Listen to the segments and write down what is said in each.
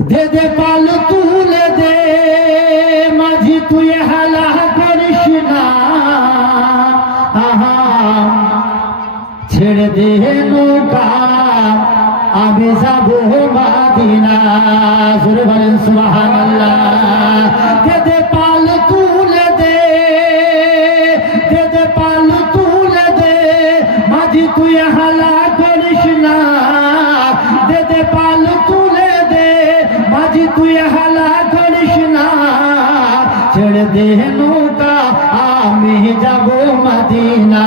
দে দে পাল তুলে দে মাঝি তুই হালা করিস না ছেড়ে দে নৌকা আমি যাবো মাদিনা জোরে বলেন সুবহানাল্লাহ দে দে পাল তুলে দে দে দে পাল তুলে দে মাঝি তুই হালা করিস না দে দে পাল তুলে দে মাঝি তুই হালা করিস না ছেড়ে দে নৌকা আমি যাবো মাদিনা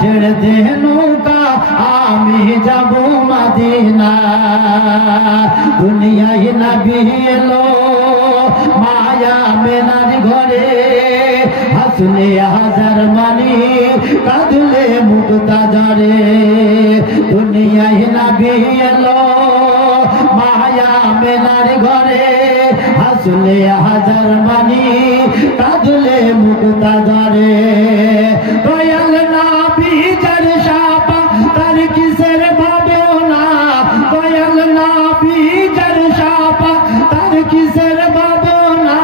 ছেড়ে দে নৌকা আমি যাবো মাদিনা দুনিয়ায় নবী এলো মায়া মেনার ঘরে হাসলে হাজার মানি কাঁদলে মুক্তা জরে দুনিয়ায় নবী এলো মায়া মেনার ঘরে হাসলে হাজার মানি কাঁদলে মুক্তা জরে দয়াল নবী যার শাপা তার কিসের ভাবনা দয়াল নবী যার শাপা তার কিসের ভাবনা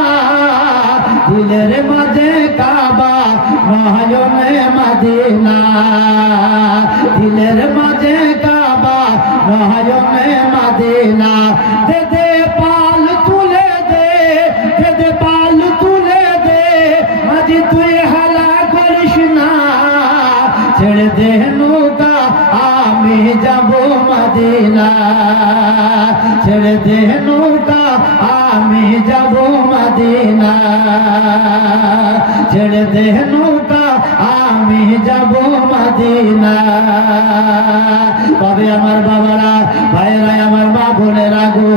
দিলের মাঝে কাবা নয়নে মদিনা দিলের মাঝে কাবা নয়নে মদিনা দে দে পাল তুলে দে দে দে পাল তুলে দে মাঝি তুই হালা করিস না ছেড়ে দে নৌকা আমি যাবো মাদিনা ছেড়ে দে নৌকা আমি যাবো মাদিনা ছেড়ে দে নৌকা আমি যাবো মাদিনা তবে আমার বাবারা ভাইরা আমার মা বোনেরা গো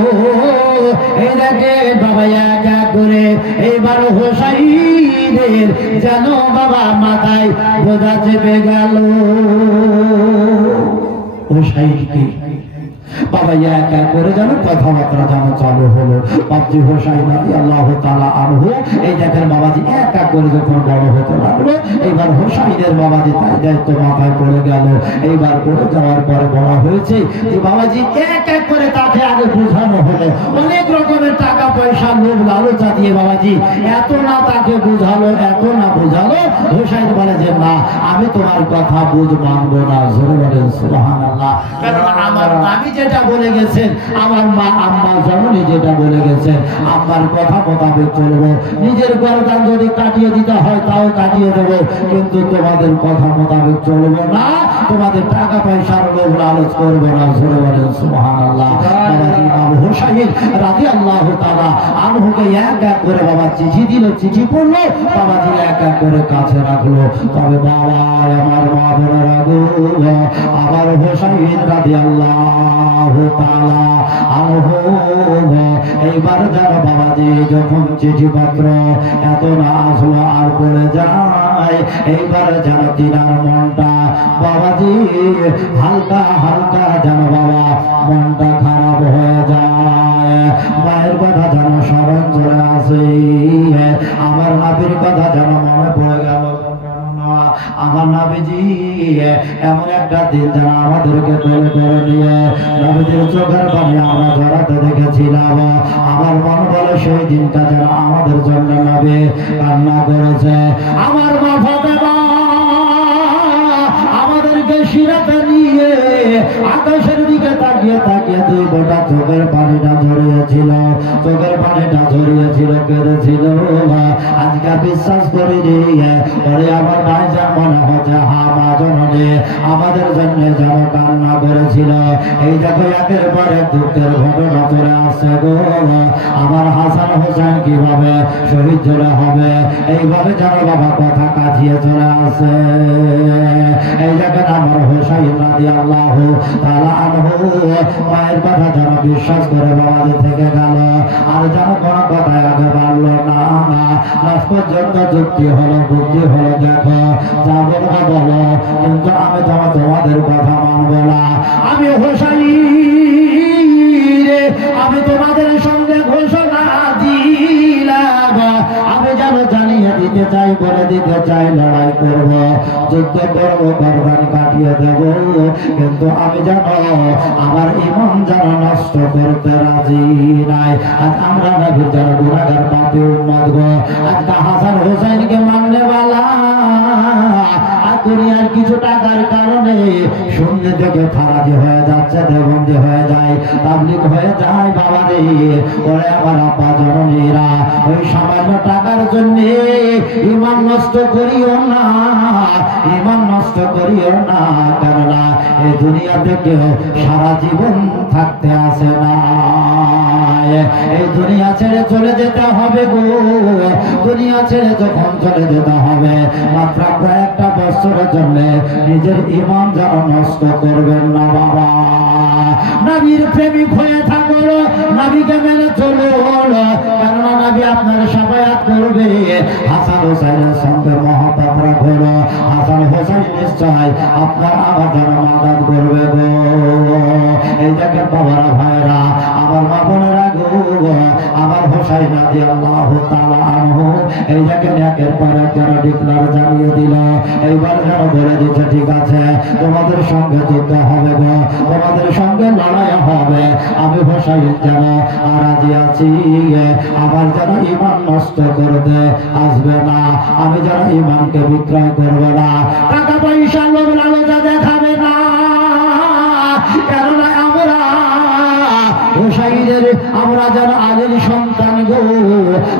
এই দেখে বাবা একা করে এইবার হোসাইনের যেন বাবা মাথায় বোঝা চেপে গেল হোসাইনকে বাবা একা করে যেন কথাবার্তা যেন চালু হলো বাবজি হোসাইন রাদিয়াল্লাহু তাআলা আনহু এই দেখেন বাবাজি একা করে যখন বড় হতে লাগলো এইবার হোসাইনের বাবাজি তাই দায়িত্ব মাথায় পড়ে গেল এইবার পড়ে যাওয়ার পরে বলা হয়েছে যে বাবাজি এক এক করে তাকে আগে বোঝানো হলো অনেক রকমের টাকা পয়সা লোভ লালসা দিয়ে বাবাজি এত না তাকে বোঝালো এত না বোঝালো হোসাইন বলে যে না আমি তোমার কথা বুঝ মানবো না জোরে বলেন সুবহানাল্লাহ কারণ আমার আমি যেটা বলে গেছেন আমার মা আম্মা জননী যেটা বলে গেছেন আম্মার কথা মোতাবেক চলবো নিজের গর্দান যদি কাটিয়ে দিতে হয় তাও কাটিয়ে দেবো কিন্তু তোমাদের কথা মোতাবেক চলবো না তোমাদের টাকা পয়সার লোভ লালচ করবো না জোরে বলেন সুবহানাল্লাহ ইমাম হোসাইন রাদিয়াল্লাহু তাআলা আনহুকে এক এক করে বাবা চিঠি দিল চিঠি পড়লো বাবাজি এক এক করে কাছে রাখলো তবে বাবা আমার মা বোনেরা গো আমার হোসাইন রাদিয়াল্লাহু তাআলা আনহু এইবার যারা বাবাজি যখন চিঠিপত্র এত না আসলো আর পড়ে যায় এইবার যেন তিনার মনটা বাবাজি হালকা হালকা যেন বাবা মনটা খারাপ হয়ে যায় মায়ের কথা যেন স্মরণ চলে আসে আমার নাবির কথা যেন মনে পড়ে গেল আমার নবীজি এমন একটা দিন যেন আমাদেরকে তৈরি করে দিয়ে নবীজির চোখের পানি আমরা জড়াতে দেখেছিলাম আমার মন বলে সেই দিনটা যেন আমাদের জন্য নবী কান্না করেছে আমার মা ফাতেমা আমাদেরকে শিরাতে নিয়ে আকাশের দিকে তাকিয়ে তাকিয়ে দুই গোটা চোখের পানিটা ঝরিয়েছিল কেঁদেছিল আজকে বিশ্বাস করি ওরে আমার ভাই যা মনে হচ্ছে হা মা জননী আমাদের জন্য যেন কান্না করেছিল এই দেখো একের পর এক দুঃখের ঘটনা চলে আসছে গো আমার হাসান হোসেন কিভাবে শহীদ চলে হবে এইভাবে যেন বাবা কথা কাটিয়ে চলে আসে এই দেখেন আমার হোসাইন রাদিয়াল্লাহু তাআলা আনহু মায়ের কথা যেন বিশ্বাস করে বাবাজি থেকে গেল আর যেন কোনো কথা আগে বাড়লো না লাস্ট পর্যন্ত যুক্তি হলো বুদ্ধি হলো দেখো যা বলবো বলো কিন্তু আমি তোমাদের কথা মানবো না আমি হোসাইন আমি তোমাদের সঙ্গে ঘোষণা দিলাম আমি যেন জানিয়ে দিতে চাই বলে দিতে চাই লড়াই করবো যুদ্ধ করবো, গর্দান কাটিয়ে দেব, কিন্তু আমি জানো আমার ইমান যারা নষ্ট করতে রাজি নাই। আজ আমরা নবীর যারা গুনাহগার পাপী উম্মত গো, আজকে হাসান হোসেনকে মাননে वाला আর দুনিয়ার কিছু টাকার কারণে শূন্য থেকে ফারাজি হয়ে যাচ্ছে, দেবন্দি হয়ে যায়, তাবলিগ হয়ে যায়। বাবা রে, ওরে আমার আপা জননীরা, ওই সামান্য টাকার জন্য ইমান নষ্ট করিও না, ইমান নষ্ট করিও না, কেননা এই দুনিয়াতে কেউ সারা জীবন থাকতে আসে না। এই দুনিয়া ছেড়ে চলে যেতে হবে গো, দুনিয়া ছেড়ে যখন চলে যেতে হবে মাত্র কয়েকটা বছরের জন্য নিজের ইমান যেন নষ্ট করবেন না বাবা। নবীর প্রেমিক হয়ে থাকো, নবীকে মেনে চলো, কেননা নবী আপনার শাফায়াত করবে। হাসান হোসেনের সঙ্গে মহব্বত রাখো, হাসান হোসেন নিশ্চয় আপনার আমার যেন মাদাত করবে গো। এই দেখেন বাবারা ভাইরা, আমার মা বোনেরা গো, আমার হোসাইন রাদিয়াল্লাহু তাআলা আনহু এই দেখেন একের পর এক যেন ডিক্লার জানিয়ে দিল। এইবার যেন বলে দিচ্ছে ঠিক আছে তোমাদের সঙ্গে যুদ্ধ হবে গো, তোমাদের সঙ্গে লড়াই হবে, আমি হোসাইন যেন রাজি আছি, আবার যেন ইমান নষ্ট করতে আসবে না, আমি যেন ইমানকে বিক্রয় করবে না, টাকা পয়সা লোভ লালসা দেখাবে না, কেননা আমরা হোসাইনের, আমরা যেন আলীর সন্তান গো,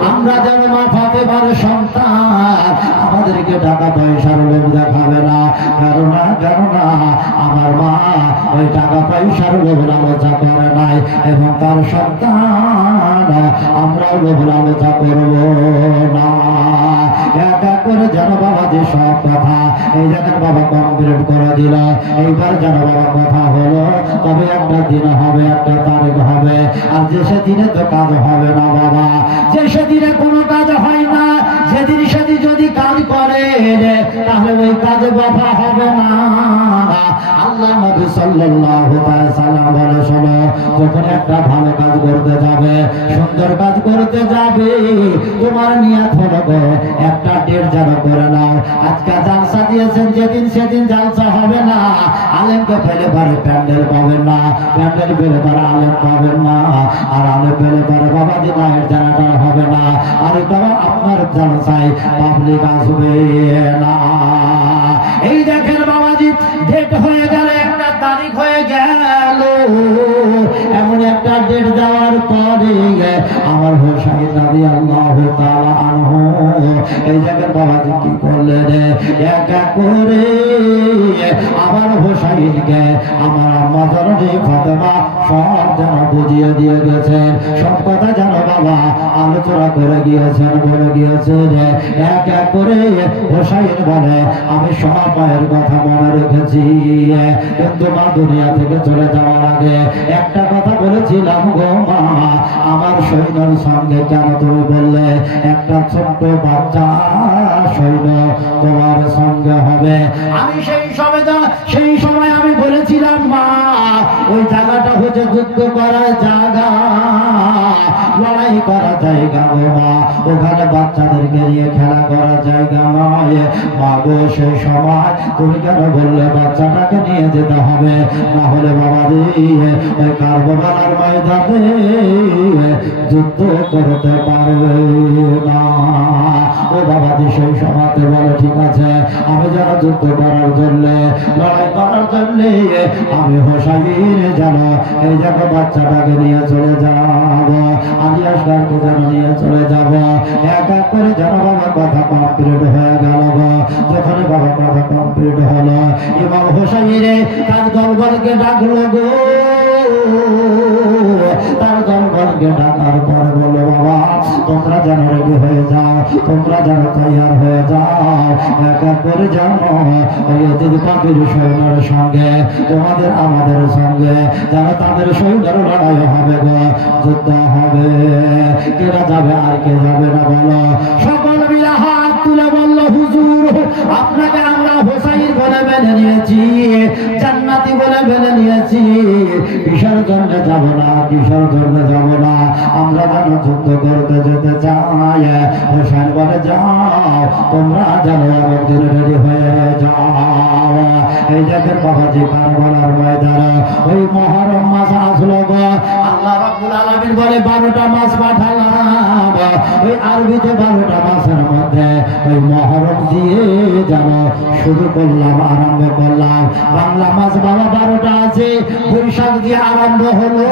আমরা যেন মা ফাতেমার সন্তান, আমাদেরকে টাকা পয়সার লোভ দেখাবে না, কেননা আমার মা ওই টাকা পয়সার লোভ লালসা করে নাই, এবং তার সন্তান আমরাও লোভ লালসা করব না। এক এক করে যেন বাবা যে সব কথা এই দেখেন বাবা কমপ্লিট করে দিল। এইবার যেন বাবা কথা হলো, তবে একটা দিন হবে, একটা তারিখ হবে, আর যে সেদিনে তো কাজ হবে না বাবা, যে সেদিনে কোনো কাজ হয় না, যেদিন সেদিন যদি কাজ করে তাহলে ওই কাজে কথা হবে না। আল্লাহ নবী সাল্লাল্লাহু আলাইহি সাল্লাম বলে শোনো, যখন একটা ভালো কাজ করতে যাবে, সুন্দর কাজ করতে যাবে, তোমার নিয়ত হলো গো একটা ডেট যেন করে নাও। আজকে জালসা দিয়েছেন, যেদিন সেদিন জালসা হবে না, আলেমকে ফেলে পারে প্যান্ডেল পাবেন না, প্যান্ডেল ফেলে পারে আলেম পাবেন না, আর আলেম ফেলে পারে বাবা দি মায়ের জানাটা হবে না, আর তবে আপনার জালসায় পাবলিক আসবে না। এই দেখেন বাবাজি, ডেট হয়ে গেল, একটা তারিখ হয়ে গেল, এমন একটা ডেট যাওয়ার পরে আমার হোসাইন রাদিয়াল্লাহু তাআলা আনহু এই জায়গায় বাবাজি কি করলেন, এক এক করে আমার হোসাইনকে আমার আম্মা জননী ফাতেমা সব যেন বুঝিয়ে দিয়ে গেছেন, সব কথা যেন বাবা আলোচনা করে গিয়েছেন, বলে গিয়েছেন। এক এক করে হোসাইন বলে আমি সব মায়ের কথা মনে রেখেছি, কিন্তু মা দুনিয়া থেকে চলে যাওয়ার আগে একটা কথা বলেছিলাম গো মা, আমার সৈন্যর সঙ্গে কেন তুমি বললে একটা ছোট্ট বাচ্চা সৈন্য তোমার সঙ্গে হবে। আমি সেই সময় আমি বলেছিলাম মা, ওই জায়গাটা হচ্ছে যুদ্ধ করার জায়গা, লড়াই করা জায়গা গো মা, ওখানে বাচ্চাদেরকে নিয়ে খেলা করা জায়গা নয় মা গো। সেই সময় তুমি কেন বললে বাচ্চাটাকে নিয়ে যেতে হবে, না হলে বাবা রে ওই কারবালার ময়দানে যুদ্ধ করতে পারবে না। ও বাবা দি সেই সময়তে বলে ঠিক আছে, আমি যেন যুদ্ধ করার জন্য, লড়াই করার জন্য আমি হোসাইন যেন এই দেখো বাচ্চাটাকে নিয়ে চলে যাব, আমি আসগারকে যেন নিয়ে চলে যাব। এক এক করে যেন বাবা কথা কমপ্লিট হয়ে গেল। যখন বাবা কথা কমপ্লিট হলো, ইমাম হোসাইনে তার দলবলকে ডাকলো গো, তার দলবলকে ডাকার পরে বললো বাবা তোমরা যেন রেডি হয়ে যাও, তোমরা যেন তৈয়ার হয়ে যাও, এক এক করে যেন ওই পাখির সৈন্যের সঙ্গে তোমাদের আমাদের সঙ্গে যেন তাদের সৈন্যের লড়াই হবে গো, যুদ্ধ হবে। কেনা যাবে আর কে যাবে না বলো? সকল মিলে হাত তুলে বললো হুজুর আপনাকে আমরা হোসাইন বলে মেনে নিয়েছি, জান্নাতি বলে মেনে নিয়েছি। কিসের জন্য যাব না, কিসের জন্য যাব না? আমরা যেন যুদ্ধ করতে যেতে চাই। হোসেন বলে যাও, তোমরা যেন একদিন রেডি হয়ে যাও। এই দেখেন বাবাজি কারবালার ময়দানে ওই মহরম মাস আসলো গো। আল্লাহ রাব্বুল আলামিন বলে 12টা মাস পাঠালাম। ওই আরবিতে 12টা মাসের মধ্যে ওই মহরম দিয়ে যেন শুরু করলাম, আরম্ভ করলাম। বাংলা মাস বাবা 12টা আছে, বৈশাখ দিয়ে আরম্ভ হলো।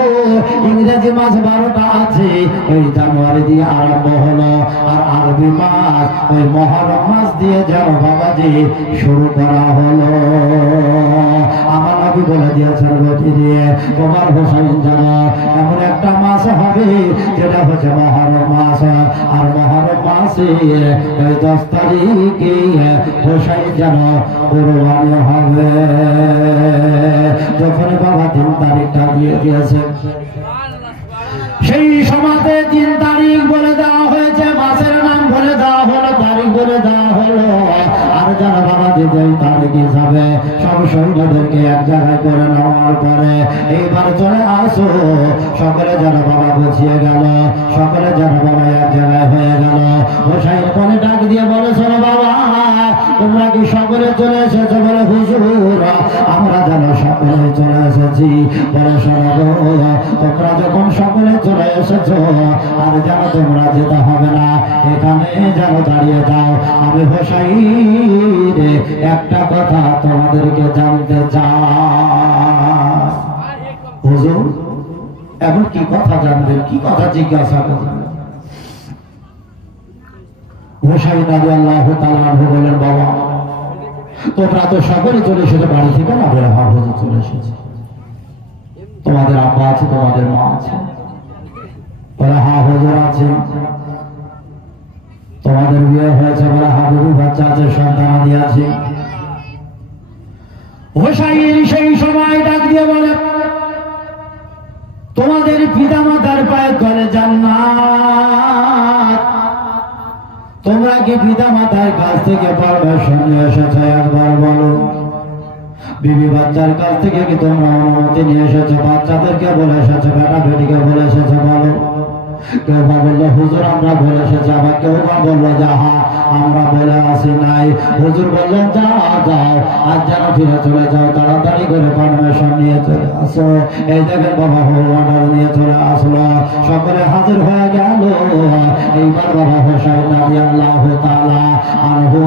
ইংরেজি মাস 12টা আছে, ওই জানুয়ারি দিয়ে আরম্ভ হলো। আর আরবি মাস ওই মহরম মাস দিয়ে যেন বাবাজি শুরু করা হলো। আমার নবী বলে দিয়েছেন গতি দিয়ে তোমার হোসেন যেন এমন একটা মাস হবে যেটা হচ্ছে মহরম মাস। আর মহরম মাসে ওই 10 তারিখে হোসেন যেন কুরবানি হবে। যখন বাবা 3 তারিখটা দিয়ে দিয়েছে, সেই সময়তে 3 তারিখ বলে দেওয়া হয়েছে, মাসের নাম বলে দেওয়া হলো, তারিখ বলে দেওয়া হলো। আর যারা বাবা দিতে তারিখ হিসাবে সব সৈন্যদেরকে এক জায়গায় করে নেওয়ার পরে এইবার চলে আসো। সকলে যারা বাবা বুঝিয়ে গেল, সকলে যারা বাবা এক জায়গায় হয়ে গেল। হোসাইন বলে ডাক দিয়ে বলে শোনো বাবা, তোমরা কি সকলে চলে এসেছো? বলে হুজুর আমরা যেন সকলে চলে এসেছি। বলে শোনো তোমরা যখন সকলে চলে এসেছো আর যেন তোমরা যেতে হবে না, এখানে যেন দাঁড়িয়ে যাও। আমি হোসাইন একটা কথা তোমাদেরকে জানতে চাই। হুজুর এখন কি কথা জানবেন, কি কথা জিজ্ঞাসা করবেন? হোসাইন রাদিয়াল্লাহু তাআলা আনহু বলেন বাবা তোমরা তো সকলে চলে এসেছো বাড়ি থেকে না? বলে হ্যাঁ হুজুর চলে এসেছি। তোমাদের আব্বা আছে, তোমাদের মা আছে? বলে হ্যাঁ হুজুর আছে। তোমাদের বিয়ে হয়েছে? বলে হ্যাঁ বিবি বাচ্চা আছে, সন্তানাদি আছে। হোসাইন সেই সময় ডাক দিয়ে বলে তোমাদের পিতা মাতার পায়ে তলে জান্নাত। তোমরা কি পিতা মাতার কাছ থেকে পারমিশন নিয়ে এসেছো? একবার বলো। বিবি বাচ্চার কাছ থেকে কি তোমরা অনুমতি নিয়ে এসেছো? বাচ্চাদেরকে বলে এসেছো, বেটা বেটিকে বলে এসেছো? বলো। কেউ বা বললো হুজুর আমরা বলে এসেছি। আবার কেউ বা বললো যে হ্যাঁ আমরা বলে আসি নাই। হুজুর বললেন যাও যাও, আজ যেন ফিরে চলে যাও, তাড়াতাড়ি করে পারমিশন নিয়ে চলে আসো। এই দেখেন বাবা অর্ডার নিয়ে চলে আসলো, সকলে হাজির হয়ে গেল। এইবার বাবা হোসাইন রাদিয়াল্লাহু তাআলা আনহু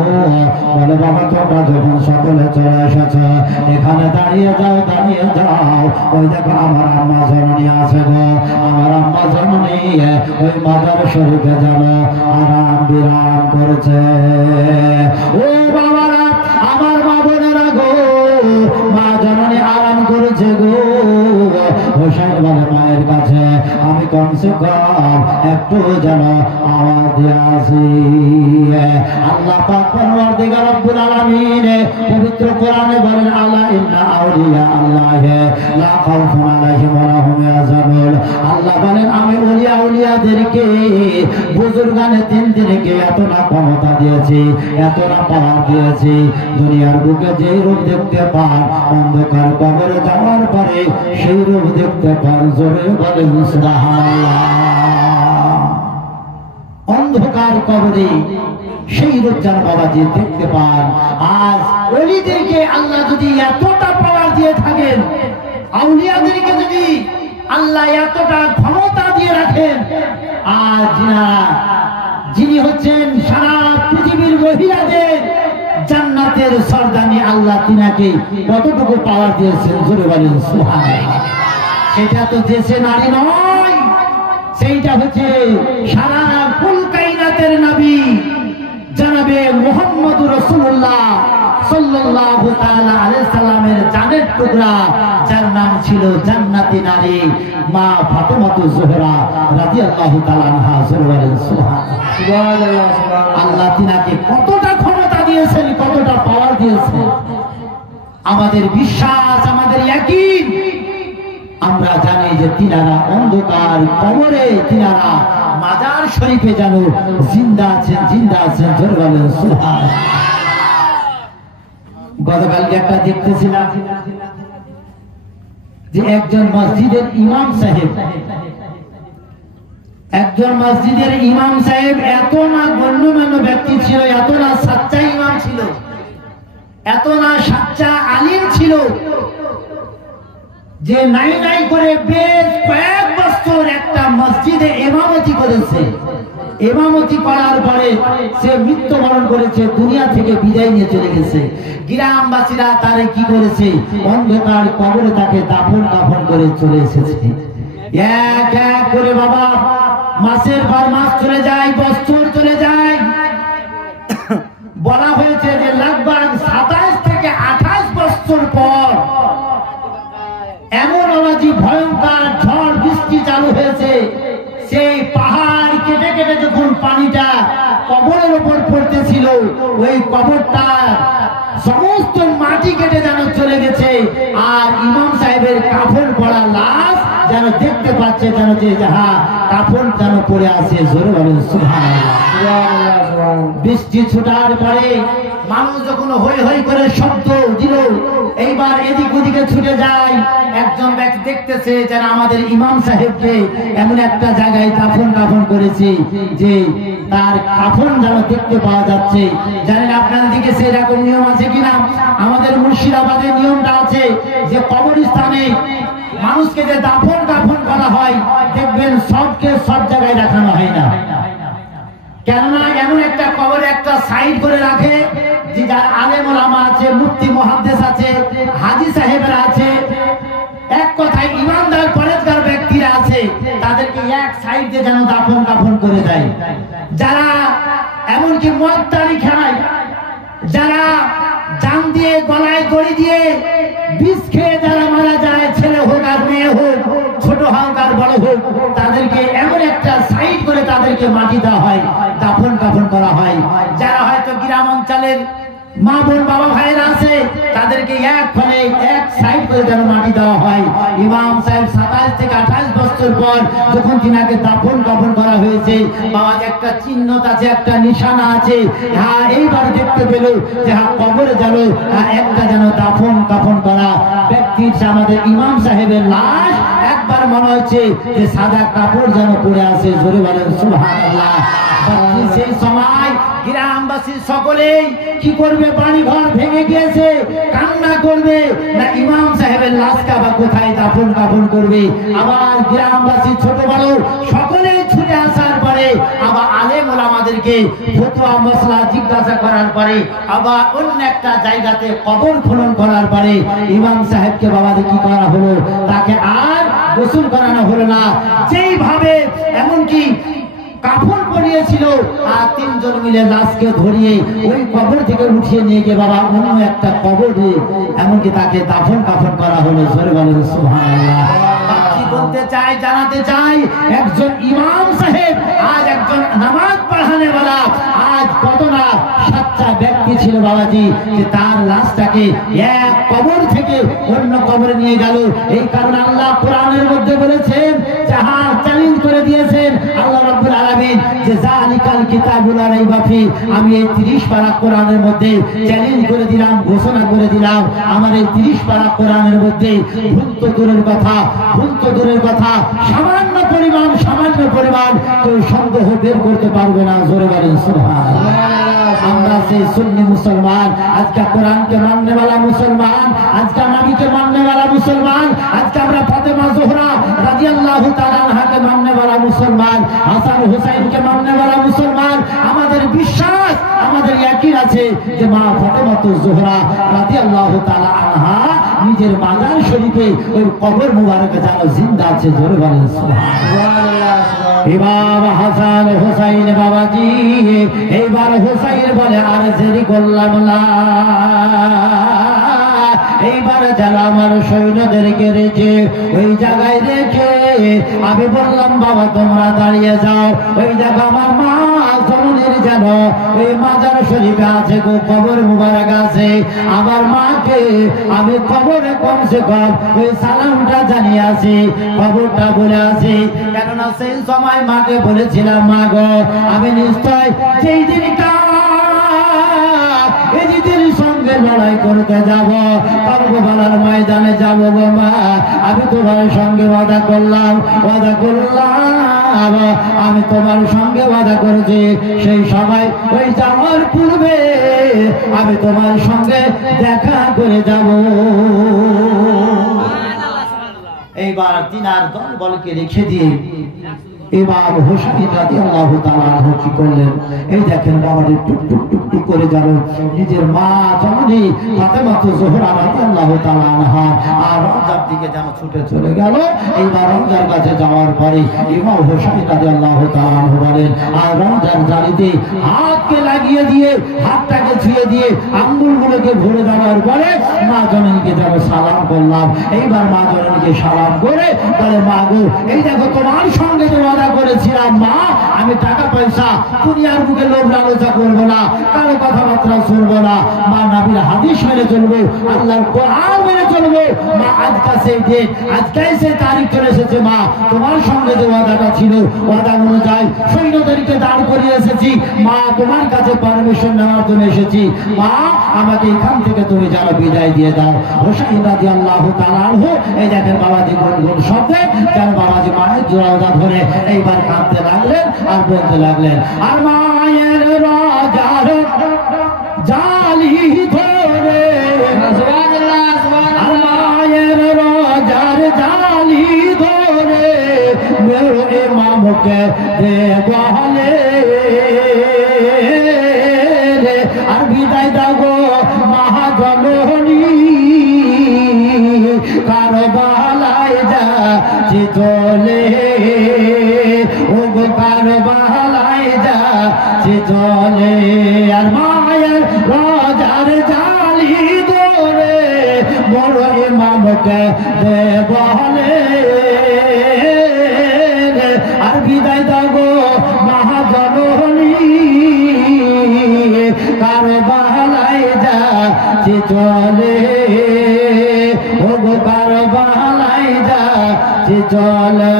বলে বাবা তোমরা যখন সকলে চলে এসেছো এখানে দাঁড়িয়ে যাও, দাঁড়িয়ে যাও। ওই দেখো আমার আম্মা জননী আছে গো, আমার আম্মা জননী ওই মাজার শরীফে যেন আরাম বিরাম করেছে। ও বাবারা, আমার মা বোনেরা গো, মা জননী আরাম করেছে গো। হোসেন বলে মায়ের কাছে আমি কমসে কম একটু যেন আওয়াজ দিয়ে আসি। আল্লাহ পাক পরওয়ারদিগার রব্বুল আলামিন পবিত্র কোরআনে বলেন আলা ইন্না আউলিয়া আল্লাহ লা খাউফুন আলাইহিম ওয়া লা হুম ইয়াহজানুন। আল্লাহ বলেন আমি ওলিয়া আউলিয়াদেরকে বুজুর্গানে তিনদিনকে এতটা ক্ষমতা দিয়েছি, এতটা পাওয়ার দিয়েছি, দুনিয়ার বুকে যেই রূপ দেখতে পান অন্ধকার কবরে যাওয়ার পরে সেই রূপ দেখতে পান। জোরে বলেন সুবহানাল্লাহ। অন্ধকার কবরে সেই রূপ যেন বাবাজি দেখতে পান। আজ ওলিদেরকে আল্লাহ যদি এতটা পাওয়ার দিয়ে থাকেন, আউলিয়াদেরকে যদি আল্লাহ এতটা ক্ষমতা দিয়ে রাখেন, আজ না যিনি হচ্ছেন সারা পৃথিবীর মহিলাদের জান্নাতের সরদানি আল্লাহ তিনাকে কতটুকু পাওয়ার দিয়েছেন জোরে বলেন সুবহানাল্লাহ। সেটা তো দেশে নারী নয়, সেইটা হচ্ছে সারা কুল কায়নাতের নবী জনাবে মুহাম্মদুর রাসূলুল্লাহ সাল্লাল্লাহু তাআলা আলাইহি সাল্লামের জানের টুকরা, যার নাম ছিল জান্নাতি নারী মা ফাতেমাতুজ জোহরা রাদিয়াল্লাহু তাআলা আনহা। সুবহানাল্লাহ। আল্লাহ তিনাকে কতটা ক্ষমতা দিয়েছেন, কতটা পাওয়ার দিয়েছেন। আমাদের বিশ্বাস, আমাদের ইয়াকিন, আমরা জানি যে তিনারা অন্ধকার কবরে, তিনারা মাজার শরীফে যেন জিন্দা আছেন, জিন্দা আছেন। জোরে বলেন সুবহানাল্লাহ। গতকালকে একটা দেখতেছিলাম যে একজন মসজিদের ইমাম সাহেব এত না গণ্যমান্য ব্যক্তি ছিল, এত না সাচ্চা ইমাম ছিল, এত না সাচ্চা আলিম ছিল যে নাই নাই করে বেশ কয়েক বছর একটা মসজিদে ইমামতি করেছে। ইমামতি করার পরে সে মৃত্যুবরণ করেছে, দুনিয়া থেকে বিদায় নিয়ে চলে গেছে। গ্রামবাসীরা তারে কি করেছে, অন্ধকার কবরে তাকে দাফন কাফন করে চলে এসেছে। এক এক করে বাবা মাসের পর মাস চলে যায়, বছর চলে যায়। বলা হয়েছে যে লগভগ 27 থেকে 28 বছর পর এমন অনাজি ভয়ঙ্কর ঝড় বৃষ্টি চালু হয়েছে, সেই পাহাড় কেটে কেটে যখন পানিটা কবরের উপর পড়তেছিল, ওই কবরটা সমস্ত মাটি কেটে যেন চলে গেছে। আর ইমাম সাহেবের কাফন পড়া লাশ যেন দেখতে পাচ্ছে, যেন যে যাহা কাফন যেন পড়ে আছে। জোরে বলেন সুবহানাল্লাহ। বৃষ্টি ছুটার পরে মানুষ যখন হই হই করে শব্দ দিল, এইবার এদিক ওদিকে ছুটে যায়। একজন ব্যক্তি দেখতেছে যারা আমাদের ইমাম সাহেবকে এমন একটা জায়গায় কাফন করেছে যে তার কাফন যেন দেখতে পাওয়া যাচ্ছে। জানেন আপনার দিকে সেরকম নিয়ম আছে কিনা? আমাদের মুর্শিদাবাদের নিয়মটা আছে যে কবরস্থানে মানুষকে যে দাফন কাফন করা হয়, দেখবেন সবকে সব জায়গায় রাখানো হয় না। কেননা এমন একটা কবরে একটা সাইড করে রাখে যে যার আলেম ওলামা আছে, মুফতি মুহাদ্দিস আছে, হাজী সাহেবরা আছে, এক কথায় ইমানদার পরেজগার ব্যক্তিরা আছে, তাদেরকে এক সাইড দিয়ে যেন দাফন কাফন করে দেয়। যারা এমনকি মদ তাড়ি খায়, যারা জান দিয়ে গলায় দড়ি দিয়ে বিষ খেয়ে যারা মারা যায়, ছেলে হোক আর মেয়ে হোক, ছোট হোক আর বড় হোক, তাদেরকে এমন একটা সাইড করে তাদেরকে মাটি দেওয়া হয়, দাফন কাফন করা হয়। যারা হয়তো গ্রাম অঞ্চলের মা বোন বাবা ভাইরা আছে, তাদেরকে এক ফলে এক সাইড করে যেন মাটি দেওয়া হয়। ইমাম সাহেব 27 থেকে 28 বছর পর যখন তিনাকে দাফন কাফন করা হয়েছে, বাবা একটা চিহ্ন আছে, একটা নিশানা আছে। হ্যাঁ, এইবার দেখতে পেল যে হ্যাঁ কবরে যেন একটা যেন দাফন কাফন করা ব্যক্তির আমাদের ইমাম সাহেবের লাশ একবার মনে হচ্ছে যে সাদা কাপড় যেন পড়ে আছে। জোরে বলেন সুবহানাল্লাহ। সেই সময় গ্রামবাসী সকলেই কি করবে? বাড়ি ঘর ভেঙে গিয়েছে, কান্না করবে না ইমাম সাহেবের লাশটা বা কোথায় দাফন কাফন করবে। আবার গ্রামবাসী ছোট বড় সকলেই ছুটে আসার পরে আবার আলেম ওলামাদেরকে ফতোয়া মসলা জিজ্ঞাসা করার পরে আবার অন্য একটা জায়গাতে কবর খনন করার পরে ইমাম সাহেবকে বাবাদের কি করা হলো? তাকে আর গোসল করানো হলো না। যেইভাবে এমনকি কাফন পরিয়েছিল, আর 3 জন মিলে লাশকে ধরিয়ে ওই কবর থেকে উঠিয়ে নিয়ে গিয়ে বাবা অন্য একটা কবরে এমনকি তাকে দাফন কাফন করা হলো। জোরে বলেন সুবহানাল্লাহ। কি বলতে চাই, জানাতে চাই, একজন ইমাম সাহেব আজ একজন নামাজ পড়ানে वाला আজ কত না সাচ্চা ব্যক্তি ছিল বাবাজি, যে তার লাশটাকে এক কবর থেকে অন্য কবরে নিয়ে গেল। এই কারণে আল্লাহ কোরআনের মধ্যে বলেছেন, যাহা চ্যালেঞ্জ করে দিয়েছেন আল্লাহ রাব্বুল আলামিন যে যালিকাল কিতাবুল লা রাইবা ফি, আমি এই 30 পারা কোরআনের মধ্যে চ্যালেঞ্জ করে দিলাম, ঘোষণা করে দিলাম, আমার এই 30 পারা কোরআনের মধ্যে ভুল তো দূরের কথা সামান্য পরিমাণ কেউ সন্দেহ বের করতে পারবে না। জোরে বলেন সুবহানাল্লাহ। আমরা সেই সুন্নি মুসলমান, আজকে কোরআনকে মাননে वाला মুসলমান, আজকে নবীকে মাননে वाला মুসলমান, আজকে আমরা ফাতেমা জোহরা রাদিয়াল্লাহু তাআলা আনহাকে মাননে वाला মুসলমান, হাসান হুসাইনকে মাননে वाला মুসলমান। আমাদের বিশ্বাস, আমাদের ইয়াকিন আছে যে মা ফাতেমা জোহরা রাদিয়াল্লাহু তাআলা আনহা নিজের মাজার শরীফে ওই কবর মুবারকে যেন জিন্দা আছে। জোরে বলেন সুবহানাল্লাহ। ইমাম হাসান হুসাইন বাবাজি, এইবার হুসাইন বলে আর দেরি করলাম না, এইবার যারা আমার সৈন্যদেরকে রেখে ওই জায়গায় রেখে আমি বললাম বাবা তোমরা দাঁড়িয়ে যাও, ওই জায়গা আমার মা জননীর যেন ওই মাজার শরীফে আছে গো, কবর মুবারক আছে। আমার মাকে আমি কবরে কমসে কম ওই সালামটা জানিয়ে আসি, খবরটা বলে আসি। কেননা সেই সময় মাকে বলেছিলাম, মা গো আমি নিশ্চয় যেই দিন এই দিদির সঙ্গে সঙ্গে লড়াই করতে যাব, কারবালার ময়দানে যাব গো মা, আমি তোমার সঙ্গে ওয়াদা করলাম আমি তোমার সঙ্গে ওয়াদা করেছি সেই সময় ওই যাওয়ার পূর্বে আমি তোমার সঙ্গে দেখা করে যাব। এইবার তিনার দলবলকে রেখে দিয়ে ইমাম হোসেন রাদিয়াল্লাহু তাআলা আনহু কি করলেন, এই দেখেন বাবাটি টুক টুক টুক টুক করে গেল নিজের মা জননী ফাতেমা জোহরা রাদিয়াল্লাহু তাআলা আনহা আর রওজার দিকে যেন ছুটে চলে গেল। এইবার রওজার কাছে যাওয়ার পরে ইমাম হোসেন রাদিয়াল্লাহু তাআলা আনহু বলেন, আর রওজার জালিতে হাতকে লাগিয়ে দিয়ে হাতটাকে ছুঁয়ে দিয়ে আঙ্গুলগুলোকে ভরে দেওয়ার পরে মা জননীকে যেন সালাম করলাম। এইবার মা জননীকে সালাম করে বলে, মা গো, এই দেখো তোমার সঙ্গে করেছিলাম মা, আমি টাকা পয়সা দুনিয়ার বুকে লোভ লালসা করবো না, কারো কথাবার্তা শুনবো না, মা নবীর হাদিস মেনে চলবো, আল্লাহর কোরআন মেনে চলবো মা। আজকে সেই দিন, আজকে সেই তারিখ চলে এসেছে মা, তোমার সঙ্গে যে ওয়াদাটা ছিল ওয়াদা অনুযায়ী সৈন্যদেরকে দাঁড় করিয়ে এসেছি মা, তোমার কাছে পারমিশন নেওয়ার জন্য এসেছি মা, আমাকে এখান থেকে তুমি যেন বিদায় দিয়ে দাও। হোসেন রাদিয়াল্লাহু তাআলা আনহু এই দেখেন বাবাজি গুনগুন শব্দে যেন বাবাজি মায়ের জোড়া ধরে এইবার কাঁদতে লাগলেন আর বলতে লাগলেন, আর মায়ের রাজার জালি ধরে, আর মায়ের রাজার জালি ধরে মেরো ইমামকে দে বলে, আর বিদায় দাও মহাজননী, কারবালায় যাচ্ছি চলে, কারবালায় যাচ্ছি চলে, আর মায়ের রাজার জালি ধরে বড় ইমামকে দে বলে, আর বিদায় দাও মহাজননী, কারবালায় যাচ্ছি চলে, কারবালায় যাচ্ছি চলে,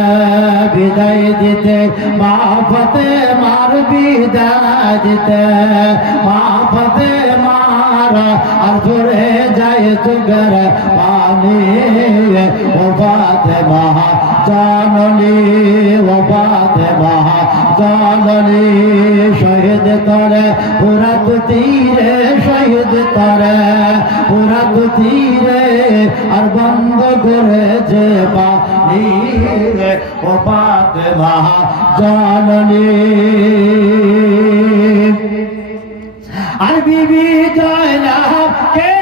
বিদায় দিতে মা ফাতেমার বিদায় দিতে মা ফাতেমার আর ধরে যায় চোখের পানি, ও ফাতেমা জননী, ও ফাতেমা জননী, শহীদ করে ফুরাত তীরে, শহীদ করে ফুরাত তীরে, আর বন্ধ করেছে পানি, ও ফাতেমা জননী। আর বিবি জয়নাব কে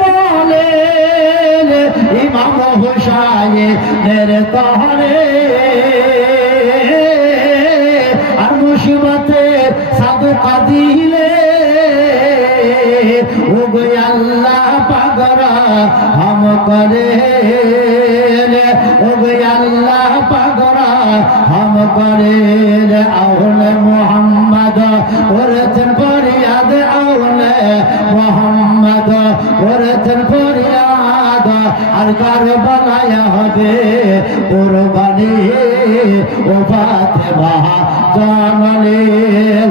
বলে ইমাম হোসেনের তরে, আর মুসিবতে সাদকা দিলে ও গো আল্লাহ পাগরা হাম করে, ও গো আল্লাহ পাগরা হাম করে, আউলে মোহাম্মদ করেছেন ফরিয়াদ, আউলে মোহাম্মদ করেছেন ফরিয়াদ, আর কারবালায় হবে কুরবানি, ও ফাতেমা জননী,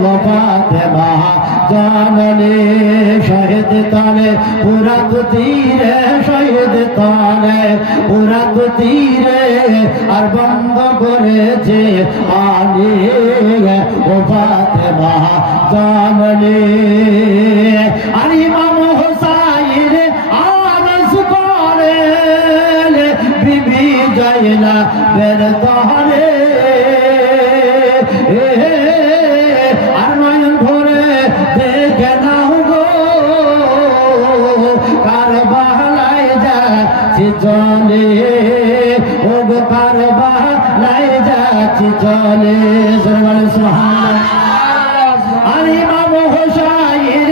ও ফাতেমা জননী, শহীদ তলে ফুরাত তীরে, শহীদ তলে ফুরাত তীরে, আর বন্ধ করেছে পানি, ও ফাতেমা জননী। আর ইমাম হোসাইন আরজ করে বিবি জয়নাবের তরে, আর নয়ন ভরে দেখে নাও গো, কারবালায় যাচ্ছি চলে, ও গো কারবালায় যাচ্ছি চলে, সুবহানাল্লাহ। আর ইমাম হোসাইন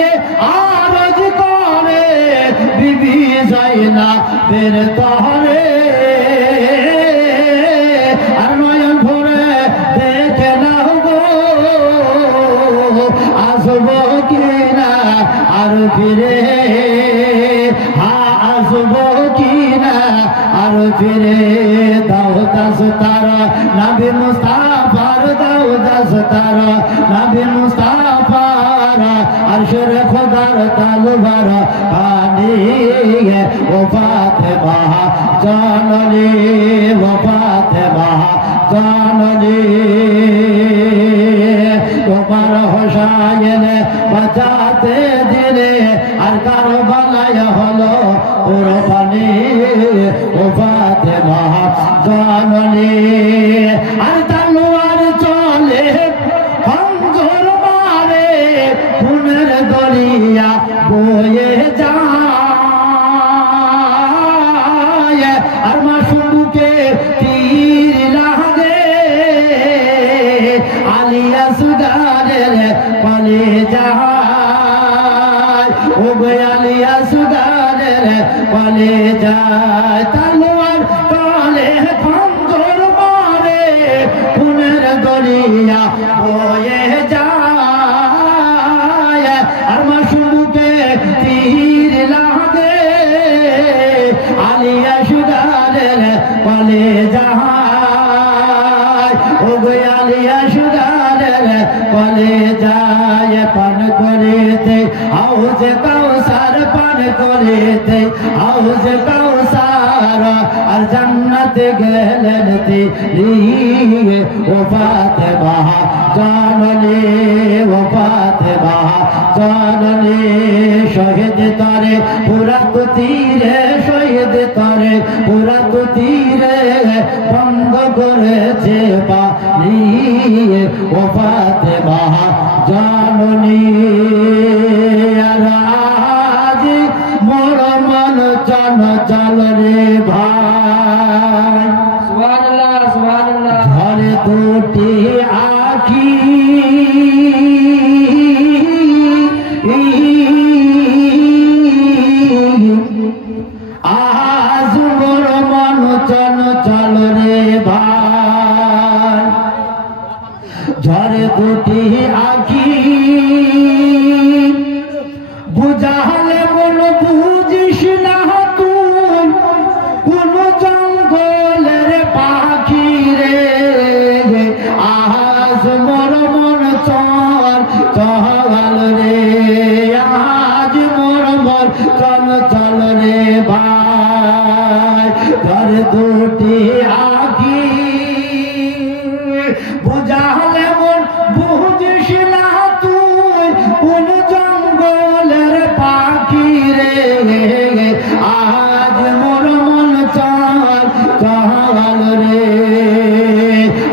আরজ করে বিবি জয়নাবের তরে, আর নয়ন ভরে দেখে নাও গো, আসবো কিনা আর ফিরে, আসবো কিনা আর ফিরে, দাও তাস তারা নবী মুস্তাফার দাও দস্তর নবী মুস্তাফার আরশের খোদার তালবার পানি ও ফাতেমা জাননী ও ফাতেমা জাননী তোমার হোসাইন বাঁচাতে দিলে আর কারবালায় হলো কুরবানি ও ফাতেমা জাননী আর তলোয়ার চলে খঞ্জর মারে খুনের দরিয়া বয়ে যায় আর মাসুমকে তীর লাগে আলিয়া সুগারের পালে যায় ও আলিয়া সুগারের পালে যায় তলোয়ার চলে খঞ্জর মারে খুনের দরিয়া বয়ে যায় আর মাসুমকে তীর লাগে আলিয়া সুগারের পালে যায় ও আলিয়া সুগারের পালে যায় পান করিতে হাউজে কাউসার পান করিতে হাউজে কাউসার আর জান্নাতে গেলেন তিনি ও ফাতেমা জাননী ও ফাতেমা জাননী শহীদ তরে পুরা তীরে শহীদ তরে পুরা তীরে বন্ধ করেছে পানি ও ফাতেমা জাননী আর আজ মোর মন চঞ্চল রে ভাই সুবহানাল্লাহ সুবহানাল্লাহ ঘরে দুটি আঁখি আজ মোর মন চঞ্চল রে ভাই ঝরে দুটি আঁখি বুঝালে মন বুঝিস না তুই কোন জঙ্গলের পাখি রে আজ মোর মন চঞ্চল রে আজ মোর মন চঞ্চল রে ভাই ঘরে দুটি আঁখি বুঝালে মন বুঝিস না তুই কোন জঙ্গলের পাখি রে আজ মোর মন চঞ্চল রে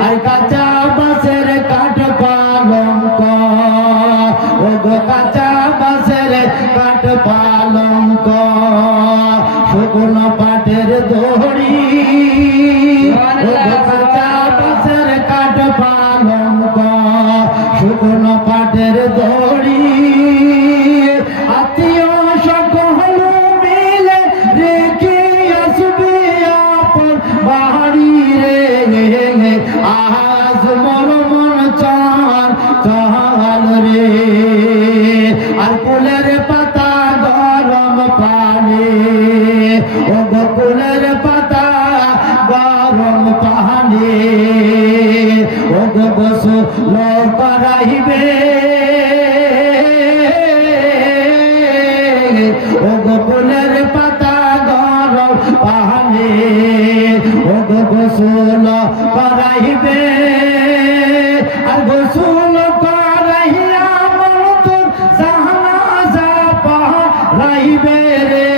আর কাঁচা বাঁশের কাঠ পালঙ্ক ও গো কাঁচা বাঁশের কাঠ পালঙ্ক শুকনো পাটের দড়ি ও গো কাঁচা বাঁশের কাঠ পালঙ্ক শুকনো পাটের দড়ি আত্মীয় সকল মিলে রেখে আসবে আপন বাড়ি রে আজ মোর মন চঞ্চল রে আর ফুলের পাতা গরম পানি ও ফুলের পাতা গরম পানি ও গোসল করাইবে ও ফুলের পাতা গরম পানি ও গোসল করাইবে আর গোসল করাইয়া মন তোর জানাজা পড়াইবে রে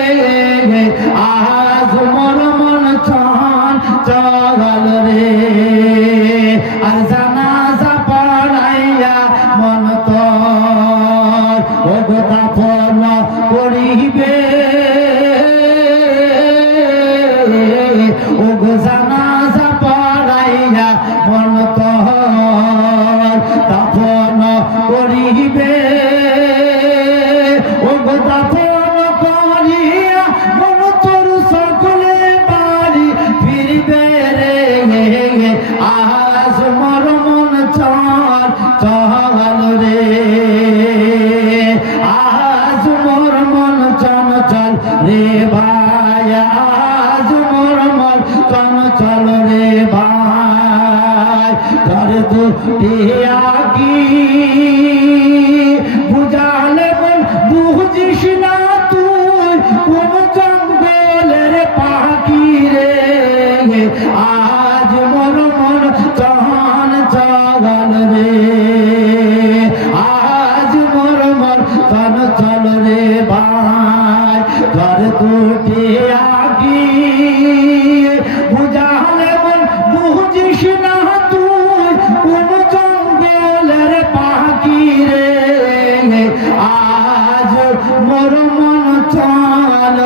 আজ মোর মন চঞ্চল রে আর জানাজা পড়াইয়া মন তোর ও দাফন করিবে ও জানাজা পড়াইয়া মন তোর দাফন করিবে ও দাফন করিয়া মন তোর সকলে বাড়ি ফিরবে রে আজ মোর মন চঞ্চল রে আজ মোর মন চঞ্চল রে ভাই আজ মোর মন চঞ্চল রে ভাই ঘরে তো টিয়াকি বুঝালে বল বুঝিস না তুই কোন জঙ্গলের পাখি রে আজ মর মর চান চাগাল রে আজ মর মর চান চল রে ভাই ঘর দুটি আগি বুঝালে বল বুঝিস না তুই কোন জঙ্গলের পাখি রে আজ মর মন চান